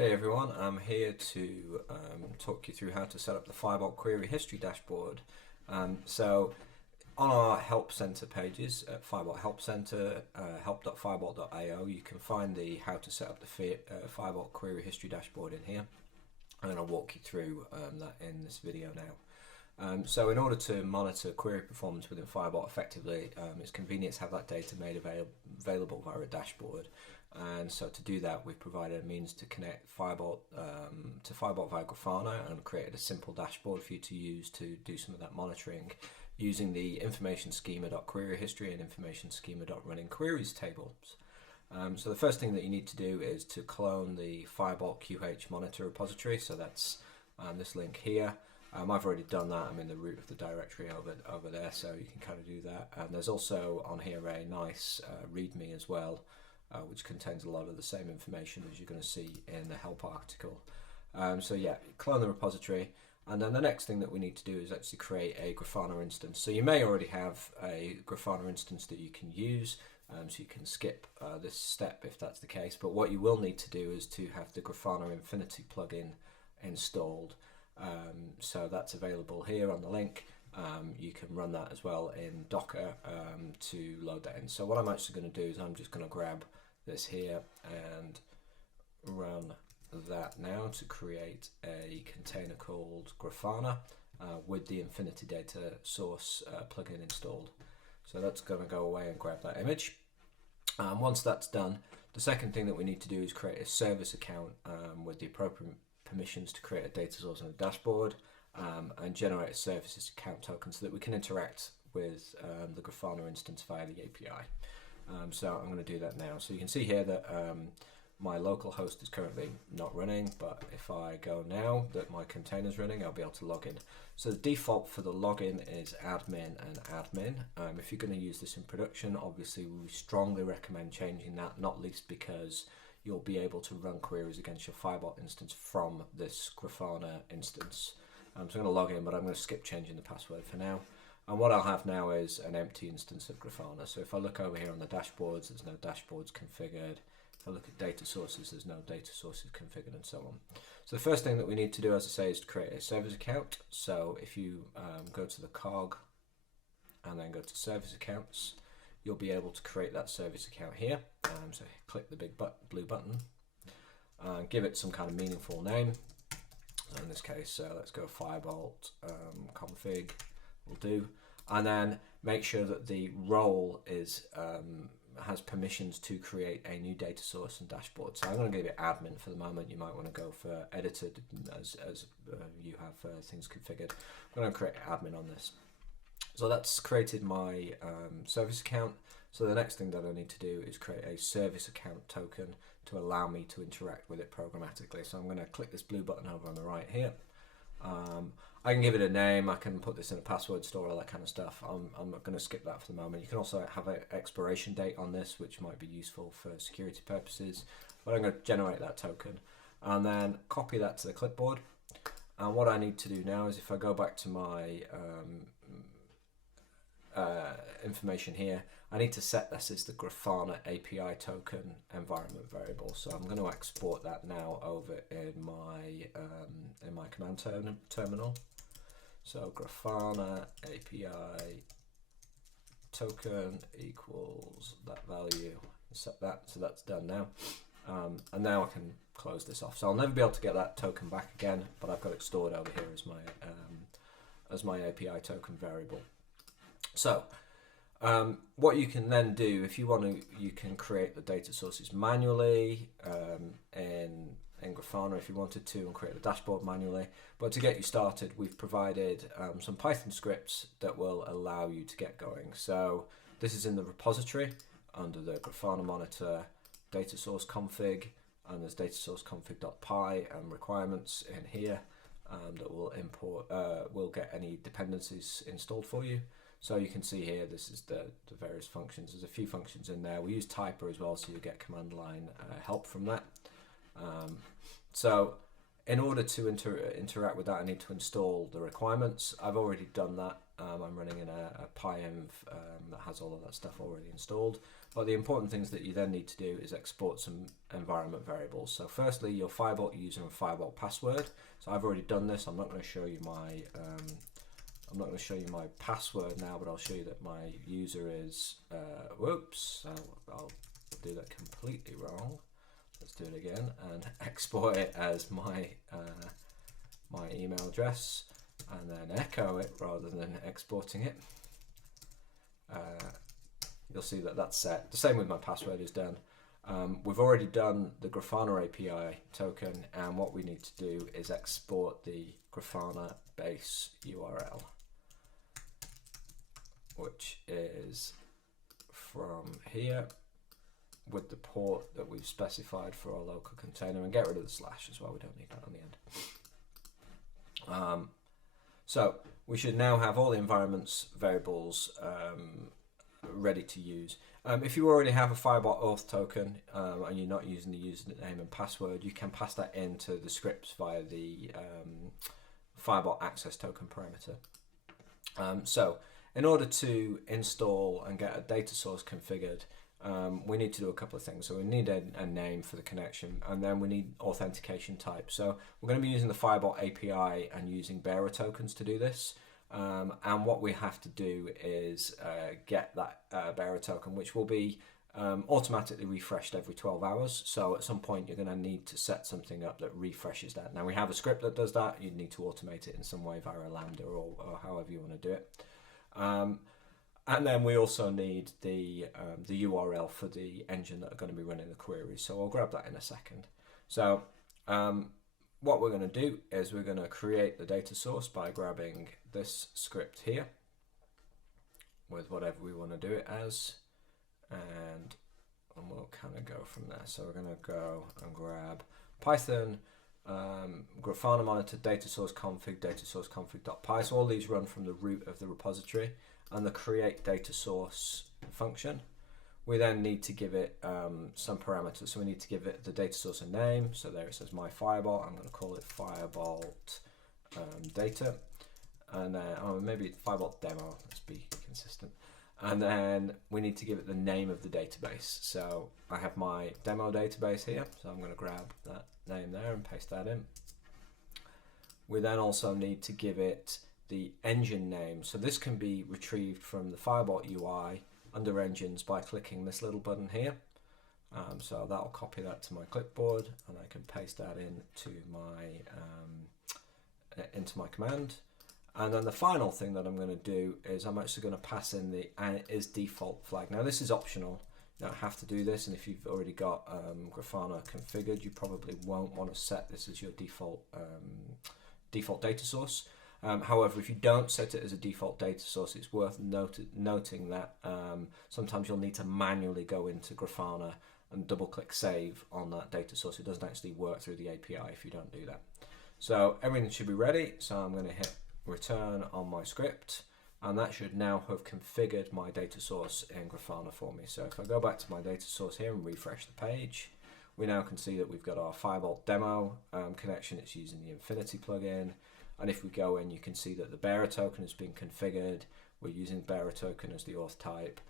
Hey everyone, I'm here to talk you through how to set up the Firebolt Query History dashboard. So on our Help Center pages at Firebolt Help Center, help.firebolt.io, you can find the how to set up the Firebolt Query History dashboard in here, and I'll walk you through that in this video now. So in order to monitor query performance within Firebolt effectively, it's convenient to have that data made available via a dashboard. And so to do that, we've provided a means to connect Firebolt to Firebolt via Grafana and created a simple dashboard for you to use to do some of that monitoring using the information schema.query history and information schema.running queries tables. So the first thing that you need to do is to clone the Firebolt QH monitor repository. So that's this link here. I've already done that. I'm in the root of the directory over there, so you can kind of do that. And there's also on here a nice README as well, which contains a lot of the same information as you're going to see in the help article. So yeah, clone the repository, and then the next thing that we need to do is actually create a Grafana instance. So you may already have a Grafana instance that you can use, so you can skip this step if that's the case. But what you will need to do is to have the Grafana Infinity plugin installed. So that's available here on the link. You can run that as well in Docker to load that in. So what I'm actually going to do is I'm just going to grab this here and run that now to create a container called Grafana with the Infinity Data Source plugin installed. So that's going to go away and grab that image. Once that's done, the second thing that we need to do is create a service account with the appropriate permissions to create a data source and a dashboard, and generate a services account token so that we can interact with the Grafana instance via the API. So I'm going to do that now. So you can see here that my local host is currently not running, but if I go now that my container is running, I'll be able to log in. So the default for the login is admin and admin. If you're going to use this in production, obviously we strongly recommend changing that, not least because you'll be able to run queries against your Firebolt instance from this Grafana instance. So I'm going to log in, but I'm going to skip changing the password for now. And what I'll have now is an empty instance of Grafana. So if I look over here on the dashboards, there's no dashboards configured. If I look at data sources, there's no data sources configured, and so on. So the first thing that we need to do, as I say, is to create a service account. So if you go to the cog and then go to service accounts, you'll be able to create that service account here. So click the big blue button, give it some kind of meaningful name. So in this case, let's go Firebolt config will do, and then make sure that the role is has permissions to create a new data source and dashboard. So I'm going to give it admin for the moment. You might want to go for edited as you have things configured. I'm going to create admin on this. So that's created my service account. So the next thing that I need to do is create a service account token to allow me to interact with it programmatically. So I'm going to click this blue button over on the right here. I can give it a name, I can put this in a password store, all that kind of stuff. I'm not going to skip that for the moment. You can also have an expiration date on this, which might be useful for security purposes. But I'm going to generate that token and then copy that to the clipboard. And what I need to do now is if I go back to my information here, I need to set this as the Grafana API token environment variable. So I'm going to export that now over in my command terminal. So Grafana API token equals that value. Set that, so that's done now. And now I can close this off. So I'll never be able to get that token back again, but I've got it stored over here as my API token variable. So what you can then do, if you want to, you can create the data sources manually in Grafana if you wanted to, and create the dashboard manually. But to get you started, we've provided some Python scripts that will allow you to get going. So this is in the repository under the Grafana monitor data source config, and there's data source config.py and requirements in here that will import, will get any dependencies installed for you. So you can see here, this is the various functions. There's a few functions in there. We use typer as well, so you get command line help from that. So in order to interact with that, I need to install the requirements. I've already done that I'm running in a PyEnv that has all of that stuff already installed. But the important things that you then need to do is export some environment variables. So firstly, your Firebolt user and Firebolt password. So I've already done this. I'm not going to show you my password now, but I'll show you that my user is. Whoops! I'll do that completely wrong. Let's do it again and export it as my my email address, and then echo it rather than exporting it. You'll see that that's set. The same with my password is done. We've already done the Grafana API token, and what we need to do is export the Grafana base URL, which is from here with the port that we've specified for our local container, and get rid of the slash as well. We don't need that on the end. So we should now have all the environments variables ready to use. If you already have a Firebolt auth token and you're not using the username and password, you can pass that into the scripts via the Firebolt access token parameter. So in order to install and get a data source configured, we need to do a couple of things. So we need a name for the connection, and then we need authentication type. So we're going to be using the Firebolt API and using bearer tokens to do this. And what we have to do is get that bearer token, which will be automatically refreshed every 12 hours. So at some point you're going to need to set something up that refreshes that. Now we have a script that does that. You'd need to automate it in some way via a Lambda or however you want to do it. And then we also need the URL for the engine that are going to be running the query. So I'll grab that in a second. So what we're going to do is we're going to create the data source by grabbing this script here with whatever we want to do it as, and we'll kind of go from there. So we're going to go and grab Python Grafana Monitor data source config.py. So all these run from the root of the repository, and the create data source function. We then need to give it some parameters. So we need to give it the data source a name. So there it says my Firebolt. I'm going to call it Firebolt data, and then maybe Firebolt demo. Let's be consistent. And then we need to give it the name of the database. So I have my demo database here. So I'm going to grab that name there and paste that in. We then also need to give it the engine name. So this can be retrieved from the Firebolt UI under engines by clicking this little button here. So that'll copy that to my clipboard, and I can paste that into my command. And then the final thing that I'm going to do is I'm actually going to pass in the is default flag. Now this is optional. You don't have to do this, and if you've already got Grafana configured, you probably won't want to set this as your default data source. However, if you don't set it as a default data source, it's worth noting that sometimes you'll need to manually go into Grafana and double-click save on that data source. It doesn't actually work through the API if you don't do that. So everything should be ready. So I'm going to hit return on my script, and that should now have configured my data source in Grafana for me. So if I go back to my data source here and refresh the page, we now can see that we've got our Firebolt demo connection. It's using the Infinity plugin. And if we go in, you can see that the bearer token has been configured. We're using bearer token as the auth type,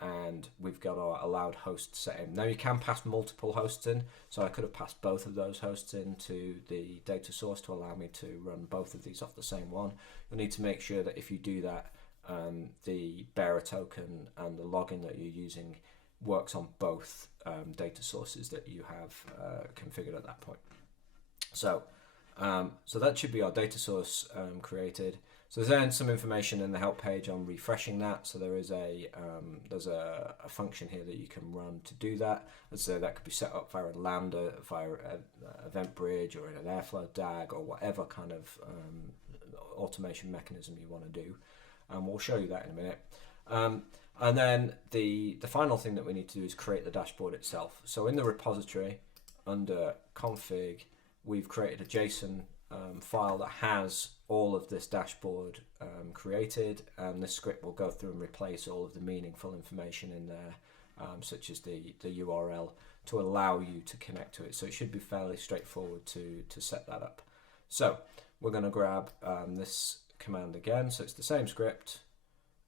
and we've got our allowed host set in. Now you can pass multiple hosts in, so I could have passed both of those hosts into the data source to allow me to run both of these off the same one. You'll need to make sure that if you do that, the bearer token and the login that you're using works on both data sources that you have configured at that point. So that should be our data source created. So there's then some information in the help page on refreshing that. So there is there's a function here that you can run to do that. And so that could be set up via a Lambda, via an event bridge, or in an Airflow DAG, or whatever kind of automation mechanism you want to do. And we'll show you that in a minute. And then the final thing that we need to do is create the dashboard itself. So in the repository under config, we've created a JSON file that has all of this dashboard created, and this script will go through and replace all of the meaningful information in there, such as the URL, to allow you to connect to it. So it should be fairly straightforward to set that up. So we're going to grab this command again, so it's the same script,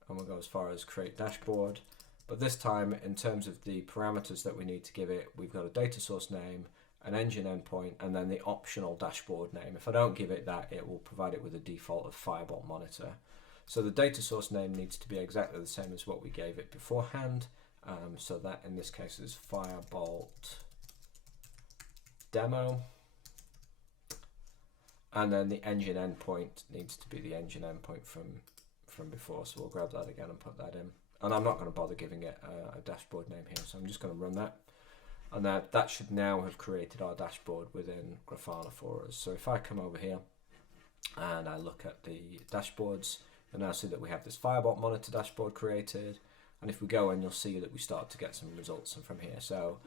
and we'll go as far as create dashboard. But this time, in terms of the parameters that we need to give it, we've got a data source name, an engine endpoint, and then the optional dashboard name. If I don't give it that, it will provide it with a default of Firebolt Monitor. So the data source name needs to be exactly the same as what we gave it beforehand. So that in this case is Firebolt Demo. And then the engine endpoint needs to be the engine endpoint from before. So we'll grab that again and put that in. And I'm not going to bother giving it a dashboard name here. So I'm just going to run that. And that should now have created our dashboard within Grafana for us. So if I come over here and I look at the dashboards, you'll now see that we have this Firebolt Monitor dashboard created. And if we go in, you'll see that we start to get some results from here. So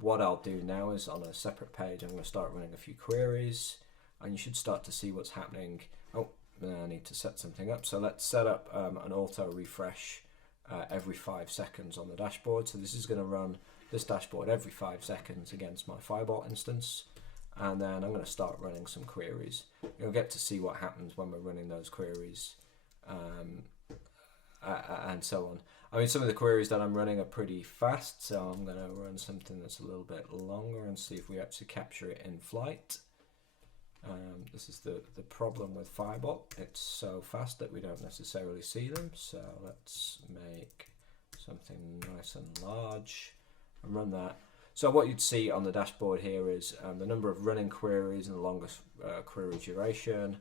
what I'll do now is on a separate page, I'm going to start running a few queries. And you should start to see what's happening. Oh, I need to set something up. So let's set up an auto refresh every 5 seconds on the dashboard. So this is going to run this dashboard every 5 seconds against my Firebolt instance. And then I'm going to start running some queries. You'll get to see what happens when we're running those queries and so on. I mean, some of the queries that I'm running are pretty fast, so I'm going to run something that's a little bit longer and see if we actually capture it in flight. This is the problem with Firebolt. It's so fast that we don't necessarily see them. So let's make something nice and large and run that. So what you'd see on the dashboard here is the number of running queries and the longest query duration.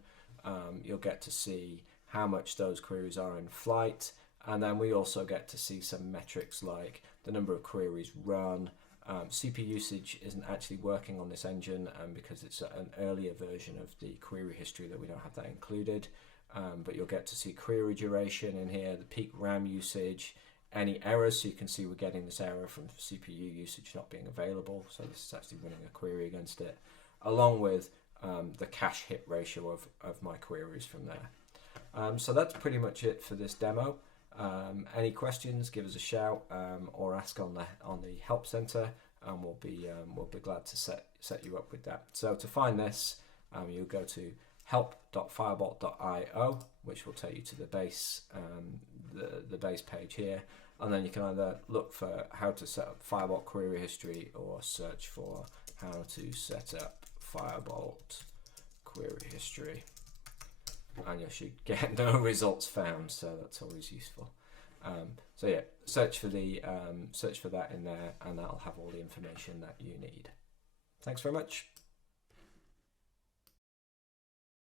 You'll get to see how much those queries are in flight. And then we also get to see some metrics like the number of queries run. CPU usage isn't actually working on this engine because it's an earlier version of the query history that we don't have that included. But you'll get to see query duration in here, the peak RAM usage, any errors. So you can see we're getting this error from CPU usage not being available. So this is actually running a query against it, along with the cache hit ratio of my queries from there. So that's pretty much it for this demo. Any questions, give us a shout or ask on the Help Center, and we'll be glad to set you up with that. So to find this, you'll go to help.firebolt.io, which will take you to the base the base page here, and then you can either look for how to set up Firebolt query history or search for how to set up Firebolt query history. And you should get no results found, so that's always useful. So yeah, search for that in there, and that'll have all the information that you need. Thanks very much.